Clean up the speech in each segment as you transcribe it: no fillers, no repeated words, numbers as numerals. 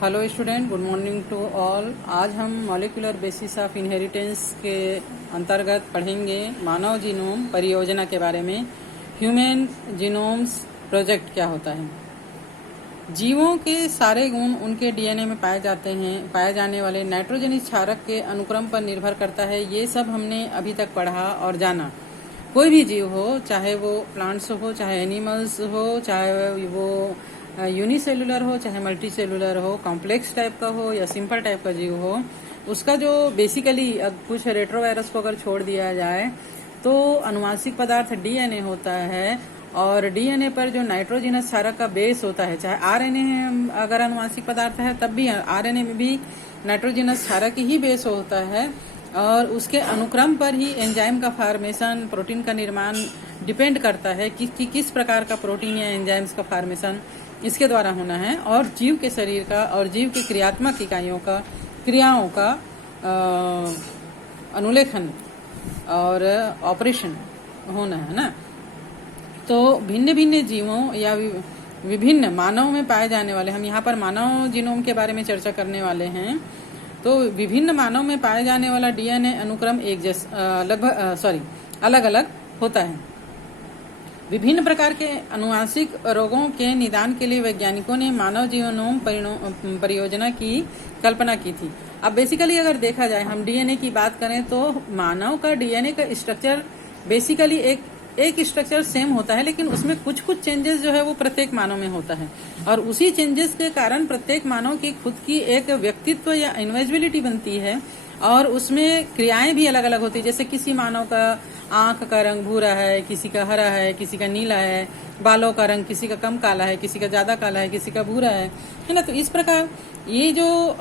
Hello student, good morning to all. आज हम molecular basis of inheritance के अंतर्गत पढ़ेंगे मानव जीनोम परियोजना के बारे में। ह्यूमन जीनोम्स प्रोजेक्ट क्या होता है। जीवों के सारे गुण उनके डीएनए में पाए जाते हैं। पाए जाने वाले नाइट्रोजनी क्षारक के अनुक्रम पर निर्भर करता है। ये सब हमने अभी तक पढ़ा और जाना। कोई भी जीव हो, चाहे वो प्लांट्स हो, चाहे एनिमल्स हो, चाहे वो यूनिसेलुलर हो, चाहे मल्टी सेलुलर हो, कॉम्प्लेक्स टाइप का हो या सिंपल टाइप का जीव हो, उसका जो बेसिकली कुछ रेट्रोवायरस को अगर छोड़ दिया जाए तो अनुवांशिक पदार्थ डीएनए होता है। और डीएनए पर जो नाइट्रोजनस क्षारक का बेस होता है, चाहे आरएनए अगर अनुवांशिक पदार्थ है तब भी आरएनए में भी नाइट्रोजनस क्षारक ही बेस होता है। और उसके अनुक्रम पर ही एंजाइम का फॉर्मेशन, प्रोटीन का निर्माण डिपेंड करता है कि किस प्रकार का प्रोटीन या एंजाइम्स का फॉर्मेशन इसके द्वारा होना है। और जीव के शरीर का और जीव की क्रियात्मक इकाइयों का, क्रियाओं का अनुलेखन और ऑपरेशन होना है ना। तो भिन्न भिन्न जीवों या विभिन्न मानव में पाए जाने वाले, हम यहाँ पर मानव जीनोम के बारे में चर्चा करने वाले हैं। तो विभिन्न मानव में पाए जाने वाला डीएनए अनुक्रम एक जैसा अलग अलग होता है। विभिन्न प्रकार के अनुवांशिक रोगों के निदान के लिए वैज्ञानिकों ने मानव जीनोम परियोजना की कल्पना की थी। अब बेसिकली अगर देखा जाए, हम डीएनए की बात करें तो मानव का डीएनए का स्ट्रक्चर बेसिकली एक स्ट्रक्चर सेम होता है, लेकिन उसमें कुछ कुछ चेंजेस जो है वो प्रत्येक मानव में होता है। और उसी चेंजेस के कारण प्रत्येक मानव की खुद की एक व्यक्तित्व या इंडिविजुअलिटी बनती है। और उसमें क्रियाएं भी अलग अलग होती है। जैसे किसी मानव का आंख का रंग भूरा है, किसी का हरा है, किसी का नीला है, बालों का रंग किसी का कम काला है, किसी का ज्यादा काला है, किसी का भूरा है ना। तो इस प्रकार ये जो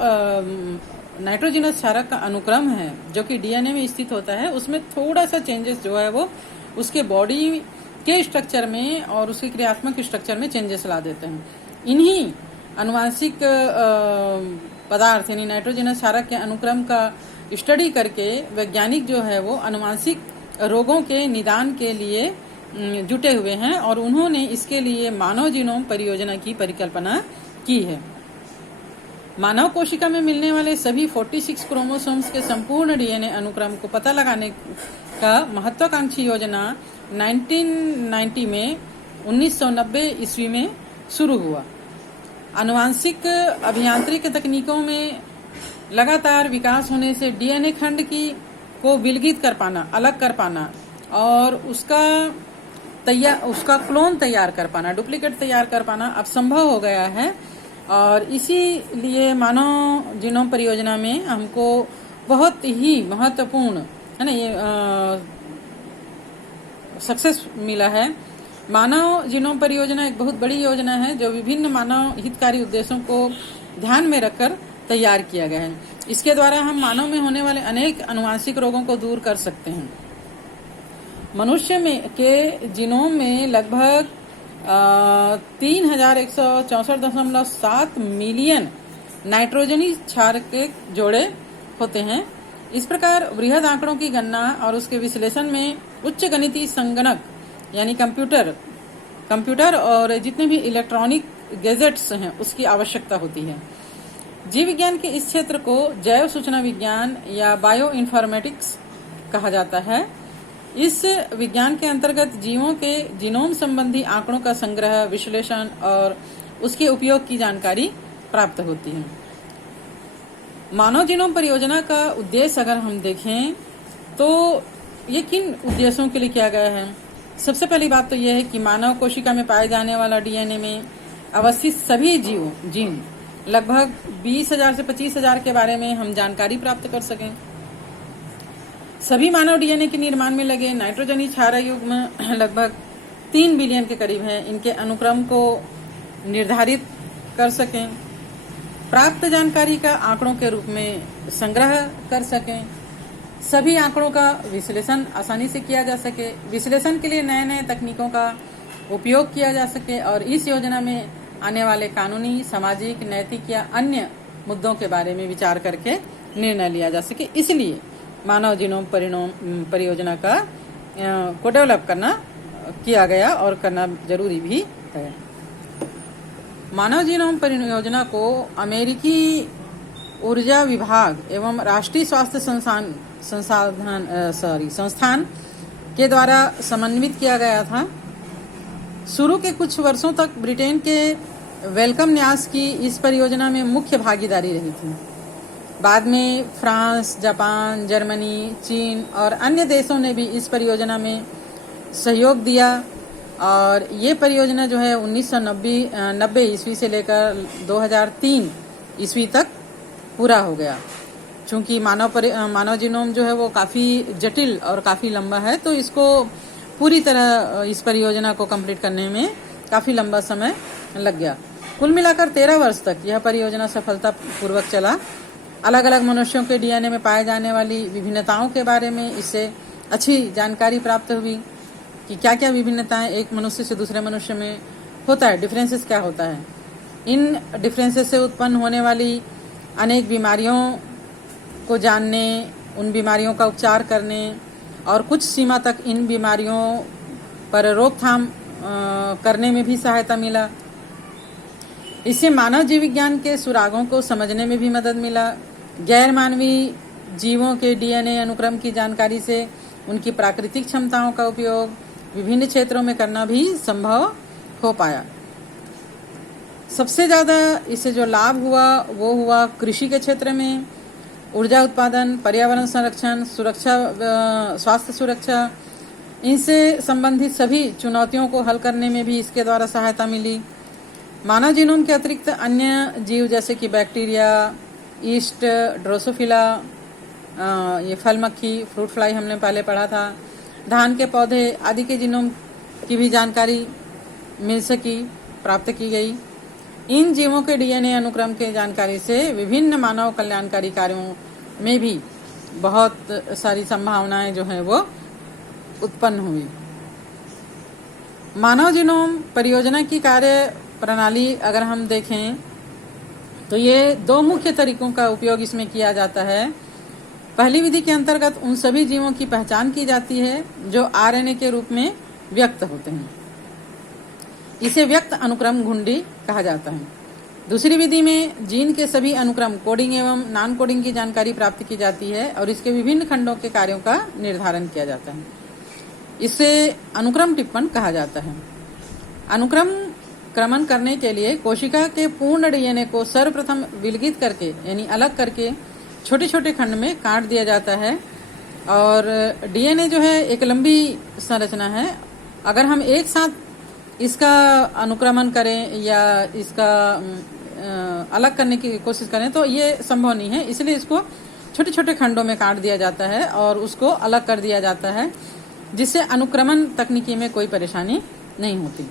नाइट्रोजनस क्षारक का अनुक्रम है जो कि डीएनए में स्थित होता है, उसमें थोड़ा सा चेंजेस जो है वो उसके बॉडी के स्ट्रक्चर में और उसके क्रियात्मक स्ट्रक्चर में चेंजेस ला देते हैं। इन्हीं अनुवांशिक पदार्थ यानी नाइट्रोजनस क्षारक के अनुक्रम का स्टडी करके वैज्ञानिक जो है वो अनुवांशिक रोगों के निदान के लिए जुटे हुए हैं। और उन्होंने इसके लिए मानव जीनोम परियोजना की परिकल्पना की है। मानव कोशिका में मिलने वाले सभी 46 क्रोमोसोम्स के संपूर्ण डीएनए अनुक्रम को पता लगाने का महत्वाकांक्षी योजना 1990 में 1990 ईस्वी में शुरू हुआ। आनुवांशिक अभियांत्रिक तकनीकों में लगातार विकास होने से डीएनए खंड को विलगित कर पाना, अलग कर पाना और उसका क्लोन तैयार कर पाना, डुप्लीकेट तैयार कर पाना अब संभव हो गया है। और इसीलिए मानव जीनोम परियोजना में हमको बहुत ही महत्वपूर्ण है ना ये सक्सेस मिला है। मानव जीनोम परियोजना एक बहुत बड़ी योजना है जो विभिन्न मानव हितकारी उद्देश्यों को ध्यान में रखकर तैयार किया गया है। इसके द्वारा हम मानव में होने वाले अनेक अनुवांशिक रोगों को दूर कर सकते हैं। मनुष्य में के जीनोम में लगभग 3164.7 मिलियन नाइट्रोजनी क्षारक के जोड़े होते हैं। इस प्रकार वृहद आंकड़ों की गणना और उसके विश्लेषण में उच्च गणितीय संगणक यानी कंप्यूटर और जितने भी इलेक्ट्रॉनिक गैजेट्स हैं उसकी आवश्यकता होती है। जीव विज्ञान के इस क्षेत्र को जैव सूचना विज्ञान या बायो इन्फॉर्मेटिक्स कहा जाता है। इस विज्ञान के अंतर्गत जीवों के जीनोम संबंधी आंकड़ों का संग्रह, विश्लेषण और उसके उपयोग की जानकारी प्राप्त होती है। मानव जीनोम परियोजना का उद्देश्य अगर हम देखें तो ये किन उद्देश्यों के लिए किया गया है। सबसे पहली बात तो यह है कि मानव कोशिका में पाए जाने वाला डीएनए में अवस्थित सभी जीन लगभग 20,000 से 25,000 के बारे में हम जानकारी प्राप्त कर सकें। सभी मानव डीएनए के निर्माण में लगे नाइट्रोजनी क्षारक युग्म लगभग 3 बिलियन के करीब है, इनके अनुक्रम को निर्धारित कर सकें। प्राप्त जानकारी का आंकड़ों के रूप में संग्रह कर सकें। सभी आंकड़ों का विश्लेषण आसानी से किया जा सके। विश्लेषण के लिए नए नए तकनीकों का उपयोग किया जा सके। और इस योजना में आने वाले कानूनी, सामाजिक, नैतिक या अन्य मुद्दों के बारे में विचार करके निर्णय लिया जा सके। इसलिए मानव जीनोम परियोजना को डेवलप किया गया और करना जरूरी भी है। मानव जीनोम परियोजना को अमेरिकी ऊर्जा विभाग एवं राष्ट्रीय स्वास्थ्य संस्थान के द्वारा समन्वित किया गया था। शुरू के कुछ वर्षों तक ब्रिटेन के वेलकम न्यास की इस परियोजना में मुख्य भागीदारी रही थी। बाद में फ्रांस, जापान, जर्मनी, चीन और अन्य देशों ने भी इस परियोजना में सहयोग दिया और ये परियोजना जो है 1990 ईस्वी से लेकर 2003 ईस्वी तक पूरा हो गया। चूंकि मानव जीनोम जो है वो काफ़ी जटिल और काफ़ी लंबा है, तो इसको पूरी तरह इस परियोजना को कंप्लीट करने में काफ़ी लंबा समय लग गया। कुल मिलाकर 13 वर्ष तक यह परियोजना सफलतापूर्वक चला। अलग अलग मनुष्यों के डीएनए में पाए जाने वाली विभिन्नताओं के बारे में इससे अच्छी जानकारी प्राप्त हुई कि क्या क्या विभिन्नताएं एक मनुष्य से दूसरे मनुष्य में होता है, डिफरेंसेस क्या होता है। इन डिफरेंसेस से उत्पन्न होने वाली अनेक बीमारियों को जानने, उन बीमारियों का उपचार करने और कुछ सीमा तक इन बीमारियों पर रोकथाम करने में भी सहायता मिला। इससे मानव जीव विज्ञान के सुरागों को समझने में भी मदद मिला। गैर मानवीय जीवों के डीएनए अनुक्रम की जानकारी से उनकी प्राकृतिक क्षमताओं का उपयोग विभिन्न क्षेत्रों में करना भी संभव हो पाया। सबसे ज़्यादा इससे जो लाभ हुआ वो हुआ कृषि के क्षेत्र में, ऊर्जा उत्पादन, पर्यावरण संरक्षण, स्वास्थ्य सुरक्षा, इनसे संबंधित सभी चुनौतियों को हल करने में भी इसके द्वारा सहायता मिली। मानव जीनोम के अतिरिक्त अन्य जीव जैसे कि बैक्टीरिया, ईस्ट, ड्रोसोफिला, ये फल मक्खी, फ्रूट फ्लाई हमने पहले पढ़ा था, धान के पौधे आदि के जीनोम की भी जानकारी प्राप्त की गई। इन जीवों के डीएनए अनुक्रम के जानकारी से विभिन्न मानव कल्याणकारी कार्यों में भी बहुत सारी संभावनाएं जो हैं वो उत्पन्न हुई। मानव जीनोम परियोजना की कार्य प्रणाली अगर हम देखें तो ये 2 मुख्य तरीकों का उपयोग इसमें किया जाता है। पहली विधि के अंतर्गत उन सभी जीवों की पहचान की जाती है जो आरएनए के रूप में व्यक्त होते हैं। इसे व्यक्त अनुक्रम घुंडी कहा जाता है। दूसरी विधि में जीन के सभी अनुक्रम, कोडिंग एवं नॉन कोडिंग की जानकारी प्राप्त की जाती है और इसके विभिन्न खंडों के कार्यों का निर्धारण किया जाता है। इसे अनुक्रम टिप्पण कहा जाता है। अनुक्रम क्रमण करने के लिए कोशिका के पूर्ण डीएनए को सर्वप्रथम विलगित करके यानी अलग करके छोटे छोटे खंड में काट दिया जाता है। और डीएनए जो है एक लंबी संरचना है। अगर हम एक साथ इसका अनुक्रमण करें या इसका अलग करने की कोशिश करें तो ये संभव नहीं है, इसलिए इसको छोटे छोटे खंडों में काट दिया जाता है और उसको अलग कर दिया जाता है, जिससे अनुक्रमण तकनीकी में कोई परेशानी नहीं होती।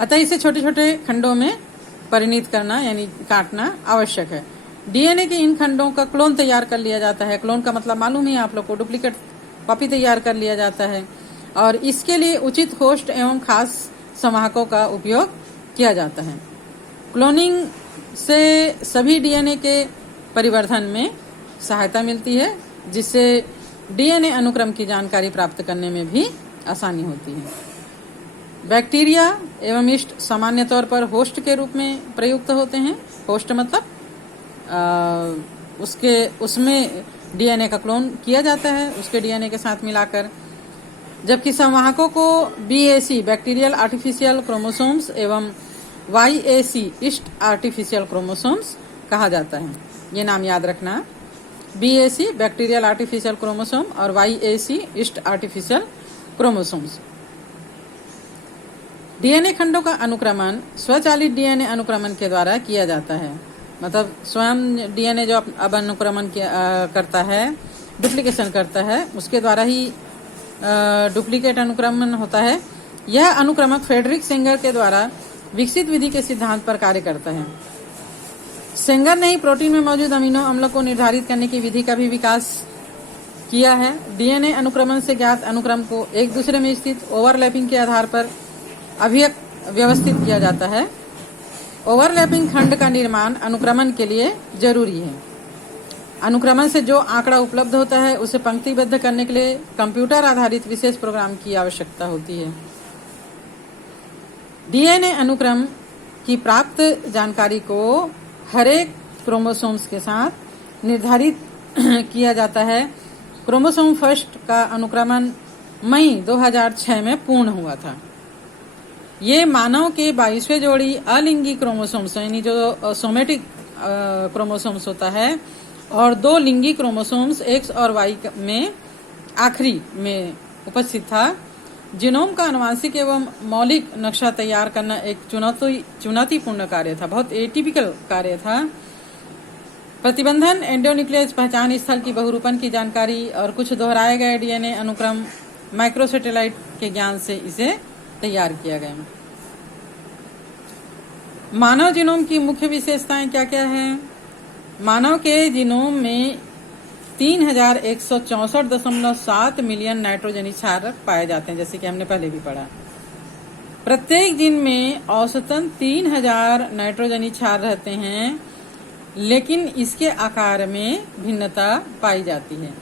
अतः इसे छोटे छोटे खंडों में परिणित करना यानी काटना आवश्यक है। डीएनए के इन खंडों का क्लोन तैयार कर लिया जाता है। क्लोन का मतलब मालूम ही आप लोग को, डुप्लीकेट कॉपी तैयार कर लिया जाता है और इसके लिए उचित होस्ट एवं खास संवाहकों का उपयोग किया जाता है। क्लोनिंग से सभी डीएनए के परिवर्धन में सहायता मिलती है, जिससे डीएनए अनुक्रम की जानकारी प्राप्त करने में भी आसानी होती है। बैक्टीरिया एवं ईस्ट सामान्य तौर पर होस्ट के रूप में प्रयुक्त होते हैं। होस्ट मतलब उसमें डीएनए का क्लोन किया जाता है उसके डीएनए के साथ मिलाकर, जबकि संवाहकों को बीएसी बैक्टीरियल आर्टिफिशियल क्रोमोसोम्स एवं वाईएसी ईस्ट आर्टिफिशियल क्रोमोसोम्स कहा जाता है। ये नाम याद रखना, बीएसी बैक्टीरियल आर्टिफिशियल क्रोमोसोम और YAC yeast artificial chromosomes. DNA खंडों का अनुक्रमण स्वचालित डीएनए अनुक्रमण के द्वारा किया जाता है। मतलब स्वयं डीएनए जो अब अनुक्रमण करता है, डुप्लीकेशन करता है, उसके द्वारा ही डुप्लीकेट अनुक्रमण होता है। यह अनुक्रमक फ्रेडरिक सेंगर के द्वारा विकसित विधि के सिद्धांत पर कार्य करता है। सेंगर ने ही प्रोटीन में मौजूद अमीनो अम्लों को निर्धारित करने की विधि का भी विकास किया है। डीएनए अनुक्रमण से ज्ञात अनुक्रम को एक दूसरे में स्थित ओवरलैपिंग के आधार पर व्यवस्थित किया जाता है। ओवरलैपिंग खंड का निर्माण अनुक्रमण के लिए जरूरी है। अनुक्रमण से जो आंकड़ा उपलब्ध होता है उसे पंक्तिबद्ध करने के लिए कंप्यूटर आधारित विशेष प्रोग्राम की आवश्यकता होती है। डीएनए अनुक्रम कि प्राप्त जानकारी को हर एक क्रोमोसोम्स के साथ निर्धारित किया जाता है। क्रोमोसोम फर्स्ट का अनुक्रमण मई 2006 में पूर्ण हुआ था। ये मानव के 22वें जोड़ी अलिंगी क्रोमोसोम्स यानी जो सोमेटिक क्रोमोसोम्स होता है और 2 लिंगी क्रोमोसोम्स एक्स और वाई में आखिरी में उपस्थित था। जीनोम का आनुवंशिक एवं मौलिक नक्शा तैयार करना एक चुनौतीपूर्ण कार्य था, बहुत एटिपिकल कार्य था। प्रतिबंधन, एंडोन्यूक्लियस पहचान स्थल की बहुरूपण की जानकारी और कुछ दोहराए गए डीएनए अनुक्रम माइक्रोसैटेलाइट के ज्ञान से इसे तैयार किया गया। मानव जीनोम की मुख्य विशेषताएं क्या क्या है? मानव के जीनोम में 3164.7 मिलियन नाइट्रोजनी क्षारक पाए जाते हैं, जैसे कि हमने पहले भी पढ़ा। प्रत्येक जीन में औसतन 3000 नाइट्रोजनी क्षार रहते हैं, लेकिन इसके आकार में भिन्नता पाई जाती है।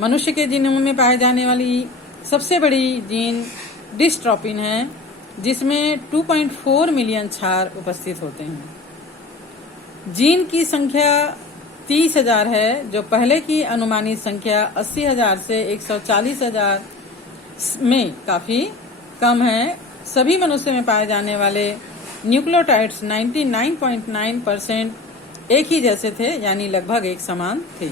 मनुष्य के जीनोम में पाए जाने वाली सबसे बड़ी जीन डिस्ट्रोफिन है, जिसमें 2.4 मिलियन क्षार उपस्थित होते हैं। जीन की संख्या 30,000 है, जो पहले की अनुमानित संख्या 80,000 से 140,000 में काफी कम है। सभी मनुष्य में पाए जाने वाले न्यूक्लियोटाइड्स 99.9% एक ही जैसे थे, यानी लगभग एक समान थे।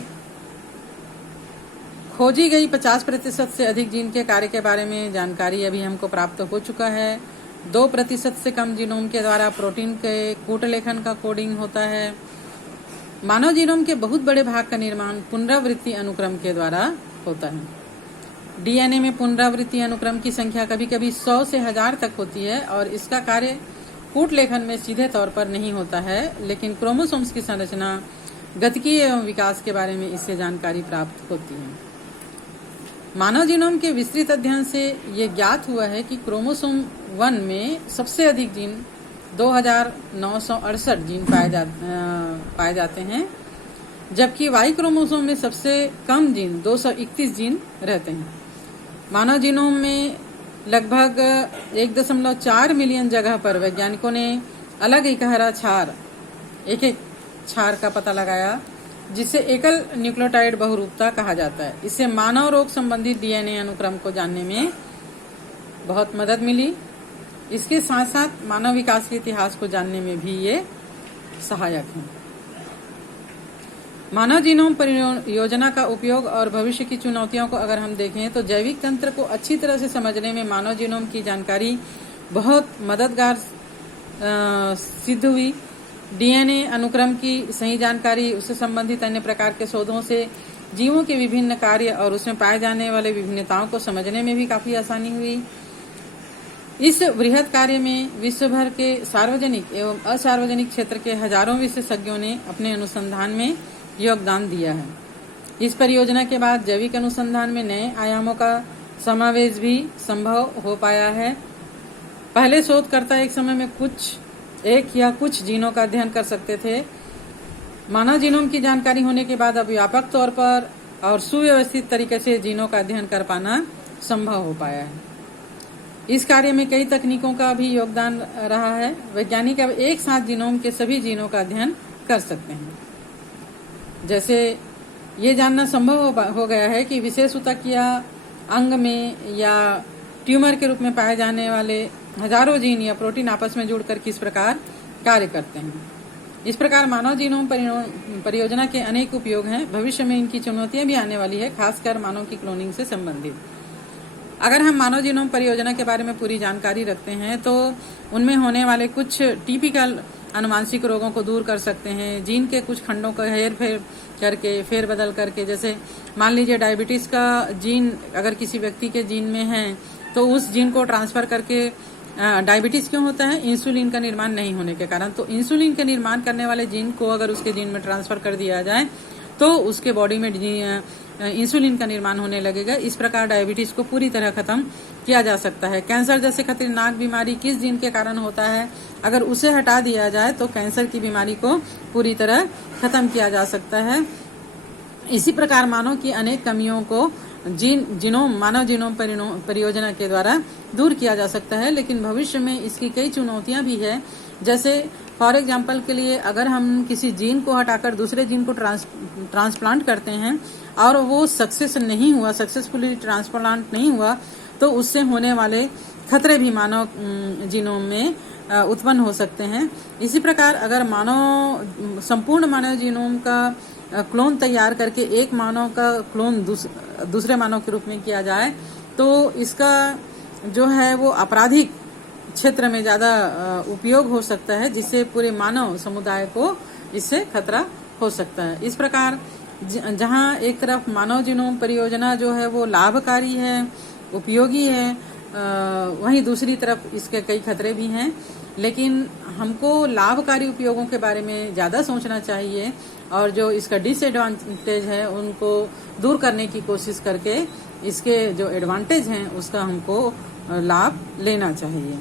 खोजी गई 50% से अधिक जीन के कार्य के बारे में जानकारी अभी हमको प्राप्त हो चुका है। 2% से कम जीनोम के द्वारा प्रोटीन के कूट लेखन का कोडिंग होता है। मानव जीनोम के बहुत बड़े भाग का निर्माण पुनरावृत्ति अनुक्रम के द्वारा होता है। डीएनए में पुनरावृत्ति अनुक्रम की संख्या कभी कभी 100 से 1000 तक होती है और इसका कार्य कूट लेखन में सीधे तौर पर नहीं होता है, लेकिन क्रोमोसोम्स की संरचना, गतिकी एवं विकास के बारे में इससे जानकारी प्राप्त होती है। मानव जीनोम के विस्तृत अध्ययन से ये ज्ञात हुआ है कि क्रोमोसोम 1 में सबसे अधिक जीन 2968 जीन पाए जाते हैं, जबकि वाई क्रोमोसोम में सबसे कम जीन 231 जीन रहते हैं। मानव जीनोम में लगभग 1.4 मिलियन जगह पर वैज्ञानिकों ने अलग इकहरा क्षार, एक क्षार का पता लगाया, जिसे एकल न्यूक्लियोटाइड बहुरूपता कहा जाता है। इससे मानव रोग संबंधित डीएनए अनुक्रम को जानने में बहुत मदद मिली। इसके साथ साथ मानव विकास के इतिहास को जानने में भी ये सहायक है। मानव जीनोम परियोजना का उपयोग और भविष्य की चुनौतियों को अगर हम देखें तो जैविक तंत्र को अच्छी तरह से समझने में मानव जीनोम की जानकारी बहुत मददगार सिद्ध हुई। डीएनए अनुक्रम की सही जानकारी, उससे संबंधित अन्य प्रकार के शोधों से जीवों के विभिन्न कार्य और उसमें पाए जाने वाले विभिन्नताओं को समझने में भी काफी आसानी हुई। इस बृहद कार्य में विश्व भर के सार्वजनिक एवं असार्वजनिक क्षेत्र के हजारों विशेषज्ञों ने अपने अनुसंधान में योगदान दिया है। इस परियोजना के बाद जैविक अनुसंधान में नए आयामों का समावेश भी संभव हो पाया है। पहले शोधकर्ता एक समय में एक या कुछ जीनों का अध्ययन कर सकते थे। मानव जीनोम की जानकारी होने के बाद अब व्यापक तौर पर और सुव्यवस्थित तरीके से जीनों का अध्ययन कर पाना संभव हो पाया है। इस कार्य में कई तकनीकों का भी योगदान रहा है। वैज्ञानिक अब एक साथ जीनोम के सभी जीनों का अध्ययन कर सकते हैं। जैसे ये जानना संभव हो गया है कि विशेष ऊतक या अंग में या ट्यूमर के रूप में पाए जाने वाले हजारों जीन या प्रोटीन आपस में जुड़कर किस प्रकार कार्य करते हैं। इस प्रकार मानव जीनोम परियोजना के अनेक उपयोग हैं। भविष्य में इनकी चुनौतियां भी आने वाली है, खासकर मानव की क्लोनिंग से संबंधित। अगर हम मानव जीनोम परियोजना के बारे में पूरी जानकारी रखते हैं तो उनमें होने वाले कुछ टिपिकल अनुवांशिक रोगों को दूर कर सकते हैं। जीन के कुछ खंडों का फेरबदल करके, जैसे मान लीजिए डायबिटीज का जीन अगर किसी व्यक्ति के जीन में है तो उस जीन को ट्रांसफर करके, डायबिटीज क्यों होता है? इंसुलिन का निर्माण नहीं होने के कारण। तो इंसुलिन का निर्माण करने वाले जीन को अगर उसके जीन में ट्रांसफर कर दिया जाए तो उसके बॉडी में इंसुलिन का निर्माण होने लगेगा। इस प्रकार डायबिटीज को पूरी तरह खत्म किया जा सकता है। कैंसर जैसे खतरनाक बीमारी किस जीन के कारण होता है, अगर उसे हटा दिया जाए तो कैंसर की बीमारी को पूरी तरह खत्म किया जा सकता है। इसी प्रकार मानव की अनेक कमियों को मानव जीनोम परियोजना के द्वारा दूर किया जा सकता है। लेकिन भविष्य में इसकी कई चुनौतियां भी है। जैसे फॉर एग्जाम्पल के लिए अगर हम किसी जीन को हटाकर दूसरे जीन को ट्रांसप्लांट करते हैं और वो सक्सेसफुली ट्रांसप्लांट नहीं हुआ, तो उससे होने वाले खतरे भी मानव जीनोम में उत्पन्न हो सकते हैं। इसी प्रकार अगर संपूर्ण मानव जीनोम का क्लोन तैयार करके एक मानव का क्लोन दूसरे मानव के रूप में किया जाए, तो इसका जो है वो आपराधिक क्षेत्र में ज्यादा उपयोग हो सकता है, जिससे पूरे मानव समुदाय को इससे खतरा हो सकता है। इस प्रकार जहां एक तरफ मानव जीनोम परियोजना जो है वो लाभकारी है, उपयोगी है, वहीं दूसरी तरफ इसके कई खतरे भी हैं। लेकिन हमको लाभकारी उपयोगों के बारे में ज्यादा सोचना चाहिए और जो इसका डिसएडवांटेज है उनको दूर करने की कोशिश करके इसके जो एडवांटेज हैं उसका हमको लाभ लेना चाहिए।